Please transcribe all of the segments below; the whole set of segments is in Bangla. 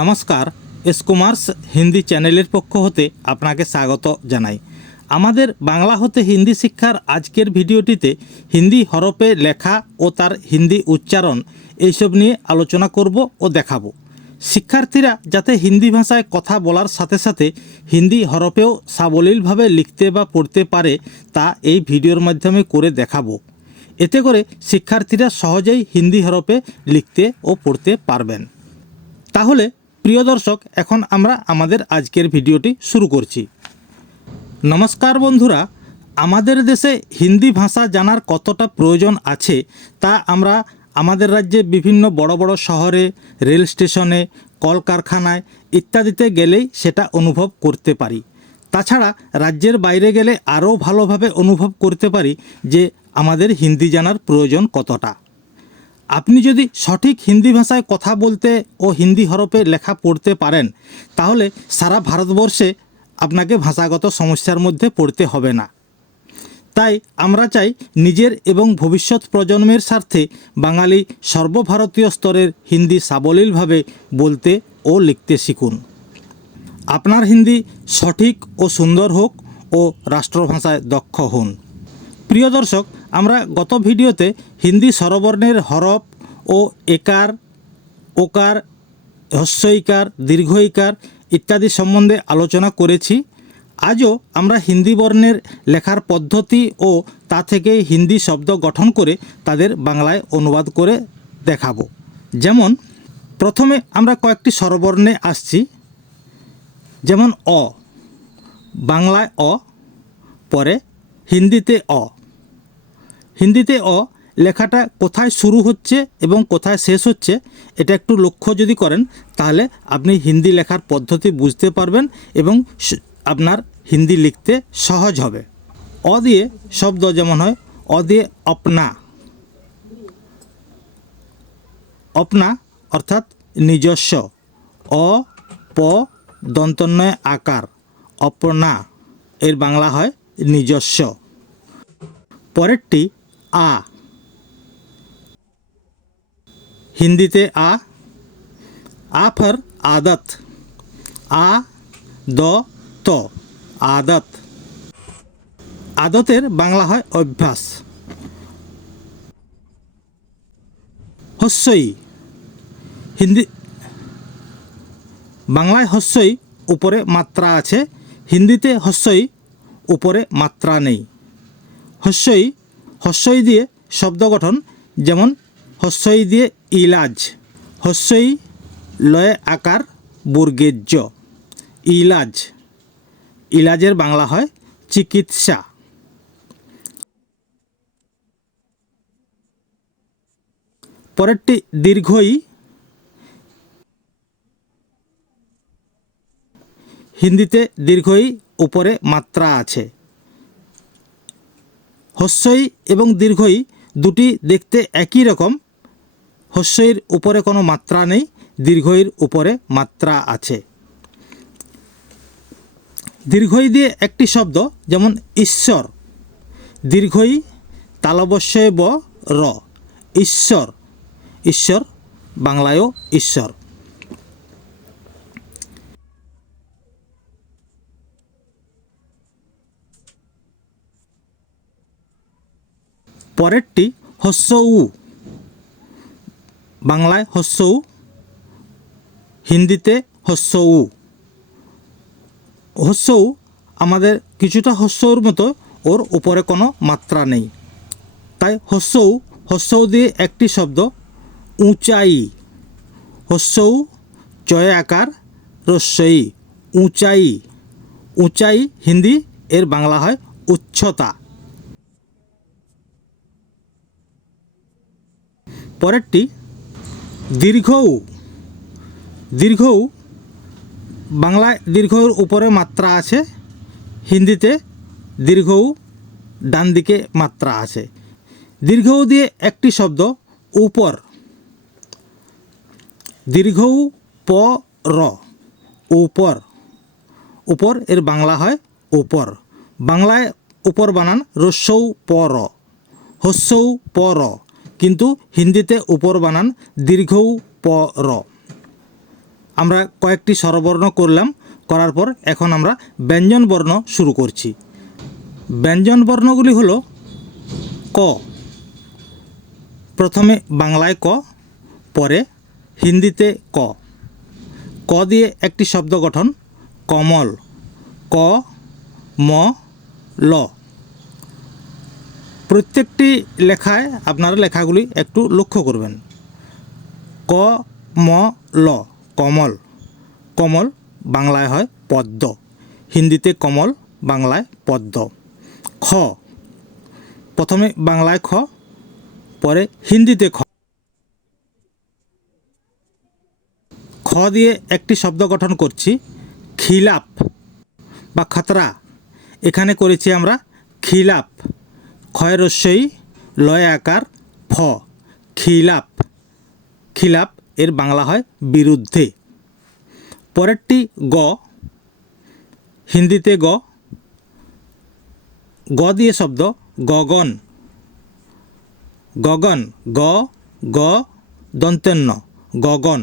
নমস্কার, এস কুমার্স হিন্দি চ্যানেলের পক্ষ হতে আপনাকে স্বাগত জানাই। আমাদের বাংলা হতে হিন্দি শিক্ষার আজকের ভিডিওটিতে হিন্দি হরফে লেখা ও তার হিন্দি উচ্চারণ এইসব নিয়ে আলোচনা করব ও দেখাবো। শিক্ষার্থীরা যাতে হিন্দি ভাষায় কথা বলার সাথে সাথে হিন্দি হরফেও সাবলীলভাবে লিখতে বা পড়তে পারে তা এই ভিডিওর মাধ্যমে করে দেখাবো। এতে করে শিক্ষার্থীরা সহজেই হিন্দি হরফে লিখতে ও পড়তে পারবেন। তাহলে প্রিয় দর্শক, এখন আমরা আমাদের আজকের ভিডিওটি শুরু করছি। নমস্কার বন্ধুরা, আমাদের দেশে হিন্দি ভাষা জানার কতটা প্রয়োজন আছে তা আমরা আমাদের রাজ্যে বিভিন্ন বড় বড় শহরে, রেল স্টেশনে, কলকারখানায় ইত্যাদিতে গেলেই সেটা অনুভব করতে পারি। তাছাড়া রাজ্যের বাইরে গেলে আরও ভালোভাবে অনুভব করতে পারি যে আমাদের হিন্দি জানার প্রয়োজন কতটা। আপনি যদি সঠিক হিন্দি ভাষায় কথা বলতে ও হিন্দি হরফে লেখা পড়তে পারেন, তাহলে সারা ভারতবর্ষে আপনাকে ভাষাগত সমস্যার মধ্যে পড়তে হবে না। তাই আমরা চাই নিজের এবং ভবিষ্যৎ প্রজন্মের স্বার্থে বাঙালি সর্বভারতীয় স্তরের হিন্দি সাবলীলভাবে বলতে ও লিখতে শিখুন। আপনার হিন্দি সঠিক ও সুন্দর হোক ও রাষ্ট্রভাষায় দক্ষ হন। প্রিয় দর্শক আমরা গত ভিডিওতে হিন্দি স্বরবর্ণের হরফ ও একার, ওকার, হস্যইকার, দীর্ঘইকার ইত্যাদি সম্বন্ধে আলোচনা করেছি। আজও আমরা হিন্দি বর্ণের লেখার পদ্ধতি ও তা থেকে হিন্দি শব্দ গঠন করে তাদের বাংলায় অনুবাদ করে দেখাব। যেমন, প্রথমে আমরা কয়েকটি স্বরবর্ণে আসছি। যেমন, অ। বাংলায় অ, পরে হিন্দিতে অ। হিন্দিতে অ, লেখাটা কোথায় শুরু হচ্ছে এবং কোথায় শেষ হচ্ছে, এটা একটু লক্ষ্য যদি করেন, তাহলে আপনি হিন্দি লেখার পদ্ধতি বুঝতে পারবেন এবং আপনার হিন্দি লিখতে সহজ হবে। অ দিয়ে শব্দ যেমন হয়, অ দিয়ে অপনা। অপনা অর্থাৎ নিজস্ব। অ, প, দন্তন্বয় আকার। অপনা, এর বাংলা হয় নিজস্ব। পরেরটি আ। হিন্দিতে আ। আ ফর আদত। আ দ ত। আদত। আদতের বাংলা হয় অভ্যাস। হস্যই। হিন্দি বাংলায় হস্যই উপরে মাত্রা আছে। হিন্দিতে হস্যই উপরে মাত্রা নেই। হস্যই হস্যই দিয়ে শব্দ গঠন, যেমন হস্যই দিয়ে ইলাজ, হস্যই লয়ে আকার বুর্গেজ্য, ইলাজ। ইলাজের বাংলা হয় চিকিৎসা। পরেরটি দীর্ঘই হিন্দিতে দীর্ঘই উপরে মাত্রা আছে। হস্যই এবং দীর্ঘই দুটি দেখতে একই রকম। হস্যইর উপরে কোনো মাত্রা নেই, দীর্ঘইর উপরে মাত্রা আছে। দীর্ঘই দিয়ে একটি শব্দ যেমন ঈশ্বর, দীর্ঘই তালবস্যয় ব র, ঈশ্বর ঈশ্বর বাংলায়ও ঈশ্বর। পরেরটি হস্য উ বাংলায় হস্য উ হিন্দিতে হস্য উ হস্য উ আমাদের কিছুটা হস্যর মতো, ওর উপরে কোনো মাত্রা নেই। তাই হস্য উ হস্য দিয়ে একটি শব্দ, উঁচাই। হস্য উ চয় আকার রস্যই উঁচাই। উঁচাই হিন্দি, এর বাংলা হয় উচ্চতা পরেরটি দীর্ঘ দীর্ঘ বাংলায় দীর্ঘর উপরে মাত্রা আছে, হিন্দিতে দীর্ঘ ডান দিকে মাত্রা আছে। দীর্ঘ দিয়ে একটি শব্দ, উপর। দীর্ঘ প, র, উপর। উপর এর বাংলা হয় উপর। বাংলায় উপর বানান রস্যৌ প র হস্যৌ প র কিন্তু হিন্দিতে উপর বানান দীর্ঘৌ প র আমরা কয়েকটি স্বরবর্ণ করলাম, করার পর এখন আমরা ব্যঞ্জন বর্ণ শুরু করছি। ব্যঞ্জন বর্ণগুলি হলো ক। প্রথমে বাংলায় ক, পরে হিন্দিতে ক। ক দিয়ে একটি শব্দ গঠন, কমল। ক, ম, ল। প্রত্যেকটি লেখায় আপনারা লেখাগুলি একটু লক্ষ্য করবেন। ক, ম, ল, কমল। কমল বাংলায় হয় পদ্ম। হিন্দিতে কমল বাংলায় পদ্ম। খ, প্রথমে বাংলায় খ, পরে হিন্দিতে খ। খ দিয়ে একটি শব্দ গঠন করছি, খিলাপ বা খতরা। এখানে করেছি আমরা খিলাপ। ক্ষয় রস্যই লয় আকার ফ, খিলাপ। খিলাপ এর বাংলা হয় বিরুদ্ধে। পরেরটি গ, হিন্দিতে গ। গ দিয়ে শব্দ গগন। গগন, গ গ, দন্তেন্ন, গগন।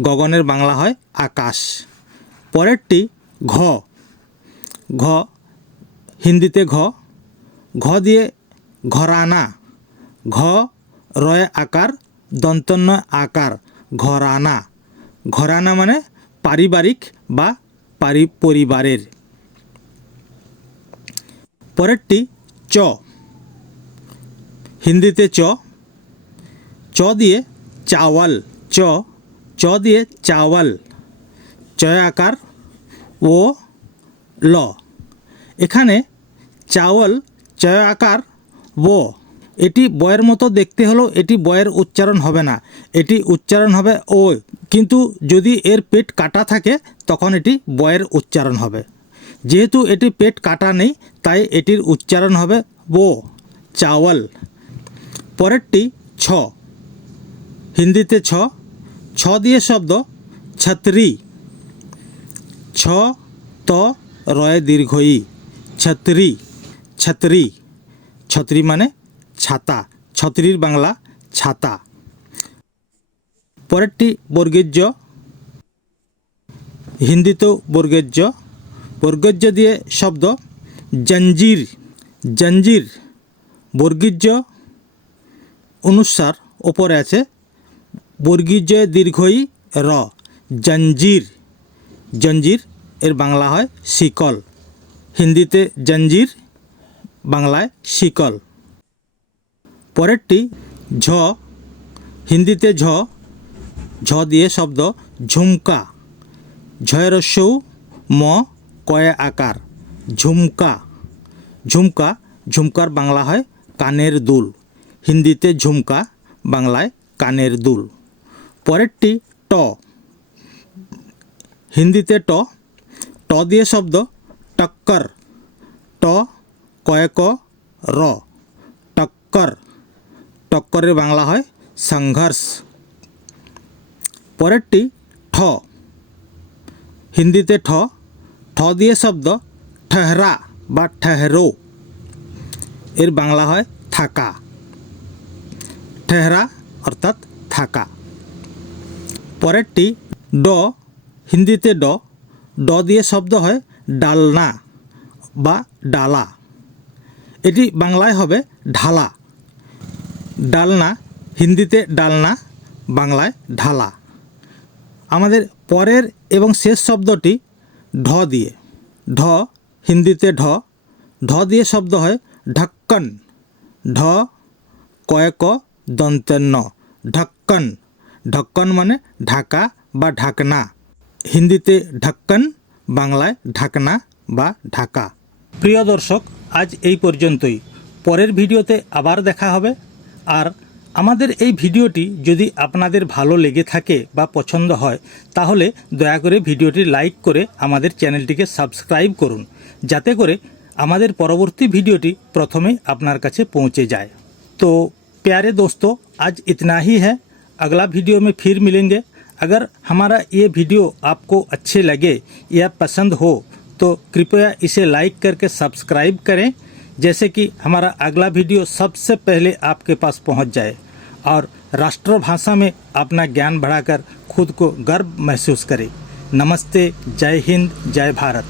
গগনের বাংলা হয় আকাশ। পরেরটি ঘ। ঘ, হিন্দিতে ঘ। ঘ দিয়ে ঘরানা। ঘ, রয় আকার, দন্তন্য আকার, ঘরানা। ঘরানা মানে পারিবারিক বা পারি পরিবারের পরেরটি চ। হিন্দিতে চ। চ দিয়ে চাওয়াল। চ চ দিয়ে চাওয়াল। চয় আকার, ও, ল। এখানে চাওয়াল, চয় আকার ও, এটি বয়ের মতো দেখতে হলেও এটি বয়ের উচ্চারণ হবে না। এটি উচ্চারণ হবে ও, কিন্তু যদি এর পেট কাটা থাকে, তখন এটি বয়ের উচ্চারণ হবে। যেহেতু এটি পেট কাটা নেই, তাই এটির উচ্চারণ হবে ও, চাওয়াল। পরেরটি ছ। হিন্দিতে ছ। ছ দিয়ে শব্দ ছত্রি। ছ ত রয় দীর্ঘই। ছত্রি। ছত্রি। ছত্রি মানে ছাতা। ছত্রির বাংলা ছাতা। পরেরটি বর্গীর্য হিন্দিতেও বর্গের্য বর্গের্য দিয়ে শব্দ জঞ্জির। জঞ্জির বর্গীর্য অনুসার ওপরে আছে। বর্গীর্য দীর্ঘই র। জঞ্জির। জঞ্জির এর বাংলা হয় শিকল। হিন্দিতে জঞ্জির। বাংলায় শিকল। পরেরটি ঝ। হিন্দিতে ঝ। ঝ দিয়ে শব্দ ঝুমকা। ঝয়রস্যৌ ম, কয়ে আকার। ঝুমকা। ঝুমকা, ঝুমকার বাংলা হয় কানের দুল। হিন্দিতে ঝুমকা, বাংলায় কানের দুল। পরেরটি ট। হিন্দিতে ট। ট দিয়ে শব্দ টক্কর। ট কয়েক র। টক্কর। টক্করের বাংলা হয় সংঘর্ষ। পরেরটি ঠ। হিন্দিতে ঠ। ঠ দিয়ে শব্দ ঠেহরা বা ঠেহরো। এর বাংলা হয় থাকা। ঠেহরা অর্থাৎ থাকা। পরেরটি ড। হিন্দিতে ড। ড দিয়ে শব্দ হয় ডালনা বা ডালা। এটি বাংলায় হবে ঢালা। ডালনা, হিন্দিতে ডালনা, বাংলায় ঢালা। আমাদের পরের এবং শেষ শব্দটি ঢ দিয়ে। ঢ, হিন্দিতে ঢ। ঢ দিয়ে শব্দ হয় ঢক্কন। ঢ, কয়েক, দন্তেন্ন। ঢক্কন। ঢক্কন মানে ঢাকা বা ঢাকনা। হিন্দিতে ঢক্কন, বাংলায় ঢাকনা বা ঢাকা। প্রিয় দর্শক আজ এই পর্যন্তই পরের ভিডিওতে আবার দেখা হবে আর আমাদের এই ভিডিওটি যদি আপনাদের ভালো লেগে থাকে বা পছন্দ হয় তাহলে দয়া করে ভিডিওটি লাইক করে আমাদের চ্যানেলটিকে সাবস্ক্রাইব করুন যাতে করে আমাদের পরবর্তী ভিডিওটি প্রথমে আপনার কাছে পৌঁছে যায় तो प्यारे दोस्तों आज इतना ही है अगला वीडियो में फिर मिलेंगे अगर हमारा ये वीडियो आपको अच्छे लगे या पसंद हो तो कृपया इसे लाइक करके सब्सक्राइब करें, जैसे कि हमारा अगला वीडियो सबसे पहले आपके पास पहुँच जाए और राष्ट्रभाषा में अपना ज्ञान बढ़ाकर खुद को गर्व महसूस करें। नमस्ते, जय हिंद, जय भारत।